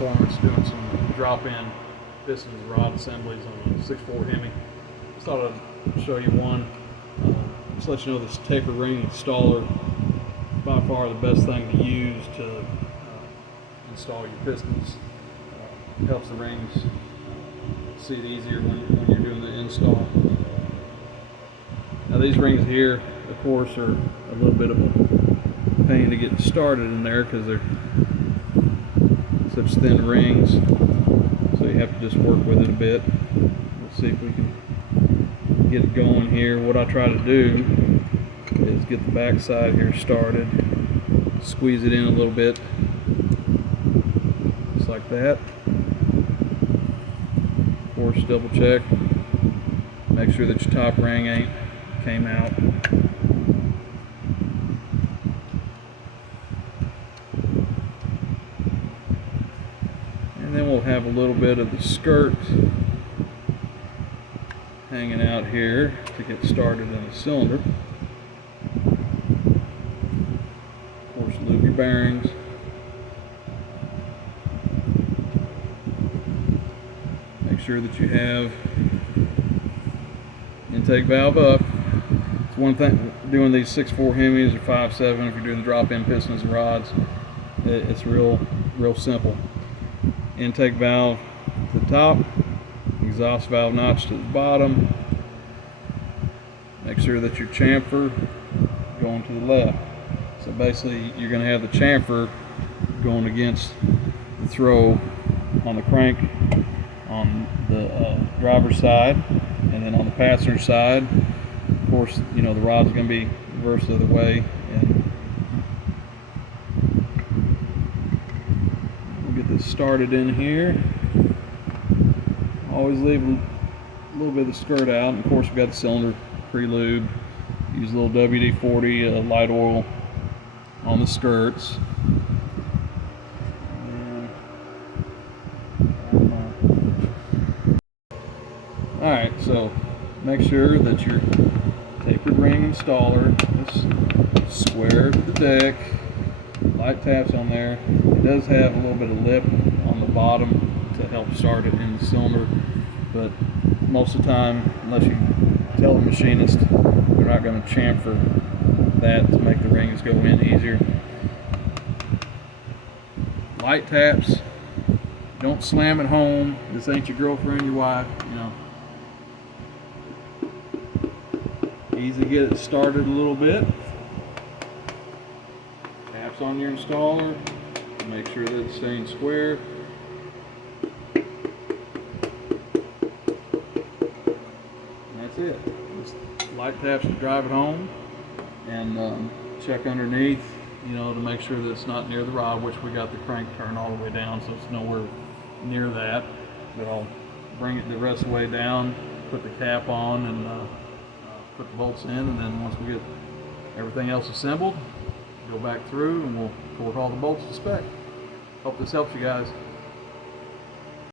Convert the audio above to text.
performance doing some drop-in pistons and rod assemblies on a 6.4 Hemi. Just thought I'd show you one. Just let you know this taper ring installer is by far the best thing to use to install your pistons. Helps the rings seat easier when you're doing the install. Now these rings here, of course, are a little bit of a pain to get started in there because they're such thin rings, so you have to just work with it a bit. Let's see if we can get it going here. What I try to do is get the back side here started, squeeze it in a little bit, just like that. Of course, double check, make sure that your top ring came out. And then we'll have a little bit of the skirt hanging out here to get started in the cylinder. Of course, lube your bearings. Make sure that you have intake valve up. It's one thing doing these 6.4 Hemis or 5.7, if you're doing the drop-in pistons and rods, it's real simple. Intake valve to the top, exhaust valve notch to the bottom. Make sure that your chamfer going to the left. So basically you're going to have the chamfer going against the throw on the crank on the driver's side, and then on the passenger side, of course, you know, the rod's going to be reversed the other way. And we'll get this started in here. Always leave a little bit of the skirt out. And of course, we've got the cylinder pre-lubed. Use a little WD-40 light oil on the skirts. Alright, so make sure that your tapered ring installer is square to the deck. Light taps on there. It does have a little bit of lip on the bottom to help start it in the cylinder, but most of the time, unless you tell the machinist, they're not going to chamfer that to make the rings go in easier. Light taps. Don't slam it home. This ain't your girlfriend, your wife, you know. Easy to get it started a little bit. Taps on your installer. Make sure that it's staying square. And that's it. Just light taps to drive it home, and check underneath, you know, to make sure that it's not near the rod, which we got the crank turned all the way down, so it's nowhere near that. But I'll bring it the rest of the way down, put the cap on, and put the bolts in, and then once we get everything else assembled, go back through and we'll torque all the bolts to spec. Hope this helps you guys.